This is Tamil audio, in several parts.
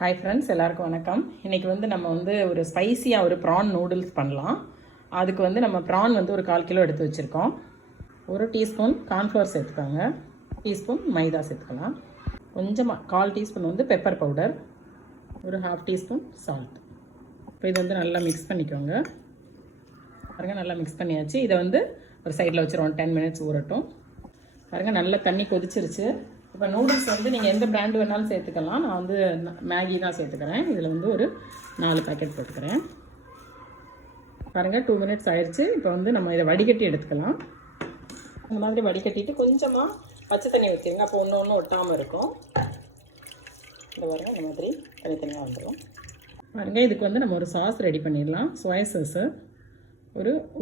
ஹாய் ஃப்ரெண்ட்ஸ், எல்லாருக்கும் வணக்கம். இன்றைக்கி வந்து நம்ம வந்து ஒரு ஸ்பைசியாக ஒரு ப்ரான் நூடுல்ஸ் பண்ணலாம். அதுக்கு வந்து நம்ம ப்ரான் வந்து ஒரு 1/4 கிலோ எடுத்து வச்சுருக்கோம். ஒரு டீஸ்பூன் கார்ன்ஃப்ளவர் சேர்த்துக்கோங்க. டீஸ்பூன் மைதா சேர்த்துக்கலாம். கொஞ்சமாக 1/4 டீஸ்பூன் வந்து பெப்பர் பவுடர், ஒரு 1/2 டீஸ்பூன் சால்ட். இப்போ இது வந்து நல்லா மிக்ஸ் பண்ணிக்கோங்க. பாருங்கள், நல்லா மிக்ஸ் பண்ணியாச்சு. இதை வந்து ஒரு சைடில் வச்சுருவோம். 10 மினிட்ஸ் ஊறட்டும். பாருங்கள், நல்லா தண்ணி கொதிச்சிருச்சு. இப்போ நூடுல்ஸ் வந்து நீங்கள் எந்த பிராண்டு வேணாலும் சேர்த்துக்கலாம். நான் வந்து மேகி தான் சேர்த்துக்கிறேன். இதில் வந்து ஒரு 4 பேக்கெட் போட்டுக்கிறேன். பாருங்கள், 2 மினிட்ஸ் ஆயிடுச்சு. இப்போ வந்து நம்ம இதை வடிகட்டி எடுத்துக்கலாம். இந்த மாதிரி வடிகட்டிட்டு கொஞ்சமாக பச்சை தண்ணி ஊற்றிடுங்க. அப்போ ஒன்று ஒன்று ஒட்டாமல் இருக்கும். இந்த பாருங்கள், இந்த மாதிரி தனித்தனியாக வந்துடும். பாருங்கள், இதுக்கு வந்து நம்ம ஒரு சாஸ் ரெடி பண்ணிடலாம். சோயா சாஸு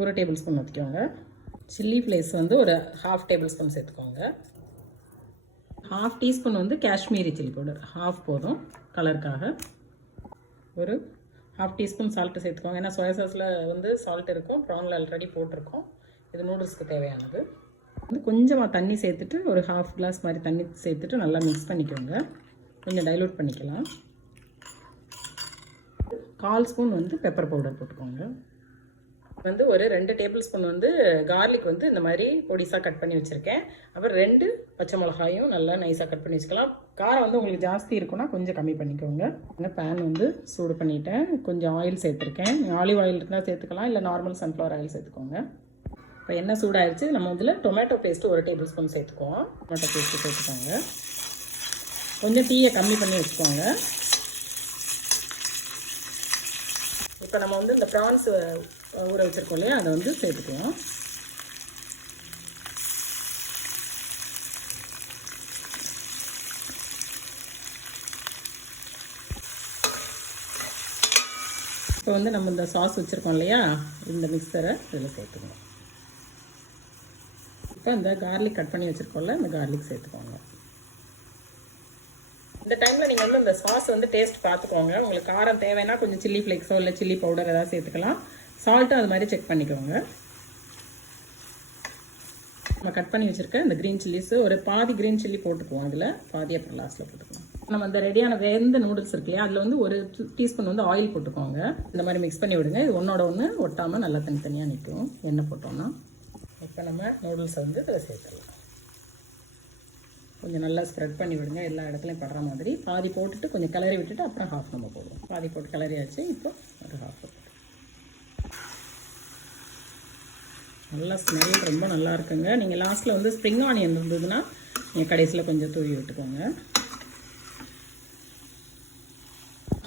ஒரு டேபிள் ஸ்பூன் ஊற்றிக்கோங்க. சில்லி ஃப்ளேக்ஸ் வந்து ஒரு 1/2 டேபிள் ஸ்பூன் சேர்த்துக்கோங்க. 1/2 டீஸ்பூன் வந்து காஷ்மீரி சில்லி பவுடர், 1/2 போதும் கலருக்காக. ஒரு 1/2 டீஸ்பூன் சால்ட்டு சேர்த்துக்கோங்க. ஏன்னா சோயா சாஸில் வந்து சால்ட் இருக்கும், ப்ரானில் ஆல்ரெடி போட்டிருக்கோம். இது நூடுல்ஸ்க்கு தேவையானது. வந்து கொஞ்சமாக தண்ணி சேர்த்துட்டு ஒரு 1/2 கிளாஸ் மாதிரி தண்ணி சேர்த்துட்டு நல்லா மிக்ஸ் பண்ணிக்கோங்க. கொஞ்சம் டைலூட் பண்ணிக்கலாம். 1/4 ஸ்பூன் வந்து பெப்பர் பவுடர் போட்டுக்கோங்க. வந்து ஒரு 2 டேபிள் ஸ்பூன் வந்து கார்லிக் வந்து இந்த மாதிரி பொடிசாக கட் பண்ணி வச்சுருக்கேன். அப்புறம் 2 பச்சை மிளகாயும் நல்லா நைஸாக கட் பண்ணி வச்சுக்கலாம். காரம் வந்து உங்களுக்கு ஜாஸ்தி இருக்குன்னா கொஞ்சம் கம்மி பண்ணிக்கோங்க. பேன் வந்து சூடு பண்ணிவிட்டேன். கொஞ்சம் ஆயில் சேர்த்துருக்கேன். ஆலிவ் ஆயில் இருந்தால் சேர்த்துக்கலாம், இல்லை நார்மல் சன்ஃப்ளவர் ஆயில் சேர்த்துக்கோங்க. இப்போ எண்ணெய் சூடாகிடுச்சு. நம்ம இதில் டொமேட்டோ பேஸ்ட்டு 1 டேபிள் ஸ்பூன் சேர்த்துக்குவோம். டொமேட்டோ பேஸ்ட்டு சேர்த்துக்கோங்க. கொஞ்சம் டீயை கம்மி பண்ணி வச்சுக்கோங்க. இப்போ நம்ம வந்து இந்த ப்ரான்ஸ் ஊற வச்சுருக்கோம் இல்லையா, அதை வந்து சேர்த்துக்குவோம். இப்போ வந்து நம்ம இந்த சாஸ் வச்சுருக்கோம் இல்லையா, இந்த மிக்சரை இதில் சேர்த்துக்கணும். இப்போ இந்த கார்லிக் கட் பண்ணி வச்சுருக்கோம்ல, இந்த கார்லிக் சேர்த்துக்கோங்க. இந்த டைமில் நீங்கள் வந்து இந்த சாஸ் வந்து டேஸ்ட் பார்த்துக்கோங்க. உங்களுக்கு காரம் தேவைன்னா கொஞ்சம் சில்லி ஃப்ளேக்ஸோ இல்லை சில்லி பவுடர் ஏதாவது சேர்த்துக்கலாம். சால்ட்டும் அது மாதிரி செக் பண்ணிக்கோங்க. நம்ம கட் பண்ணி வச்சுருக்க இந்த க்ரீன் சில்லிஸு ஒரு பாதி க்ரீன் சில்லி போட்டுக்குவோம். அதில் பாதி அப்புறம் லாஸ்ட்டில் போட்டுக்குவோம். நம்ம இந்த ரெடியான வெந்த நூடுல்ஸ் இருக்கு இல்லையா, அதில் வந்து ஒரு டீஸ்பூன் வந்து ஆயில் போட்டுக்கோங்க. இந்த மாதிரி மிக்ஸ் பண்ணி விடுங்க. இது ஒன்றோட ஒன்று ஒட்டாமல் நல்லா தனித்தனியாக நிற்கும் எண்ணெய் போட்டோம்னா. இப்போ நம்ம நூடுல்ஸை வந்து இதில் சேர்த்துடலாம். கொஞ்சம் நல்லா ஸ்ப்ரெட் பண்ணி விடுங்க, எல்லா இடத்துலையும் படுற மாதிரி. பாதி போட்டுட்டு கொஞ்சம் கிளறி விட்டுட்டு அப்புறம் 1/2 நம்ம போடுவோம். பாதி போட்டு கிளறியாச்சு. இப்போ ஒரு 1/2 போட்டு நல்லா ஸ்மெல் ரொம்ப நல்லா இருக்குங்க. நீங்கள் லாஸ்ட்டில் வந்து ஸ்ப்ரிங் ஆனியன் இருந்ததுன்னா நீங்கள் கடைசியில் கொஞ்சம் தூவி விட்டுக்கோங்க.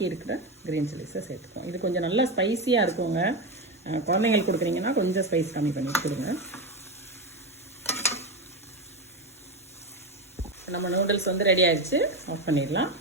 இருக்கிற க்ரீன் சில்லிஸை சேர்த்துக்கோங்க. இது கொஞ்சம் நல்லா ஸ்பைஸியாக இருக்குங்க. குழந்தைங்களுக்கு கொடுக்குறீங்கன்னா கொஞ்சம் ஸ்பைஸ் கம்மி பண்ணி கொடுங்க. நம்ம நூடுல்ஸ் வந்து ரெடி ஆயிடுச்சு. ஆஃப் பண்ணிடலாம்.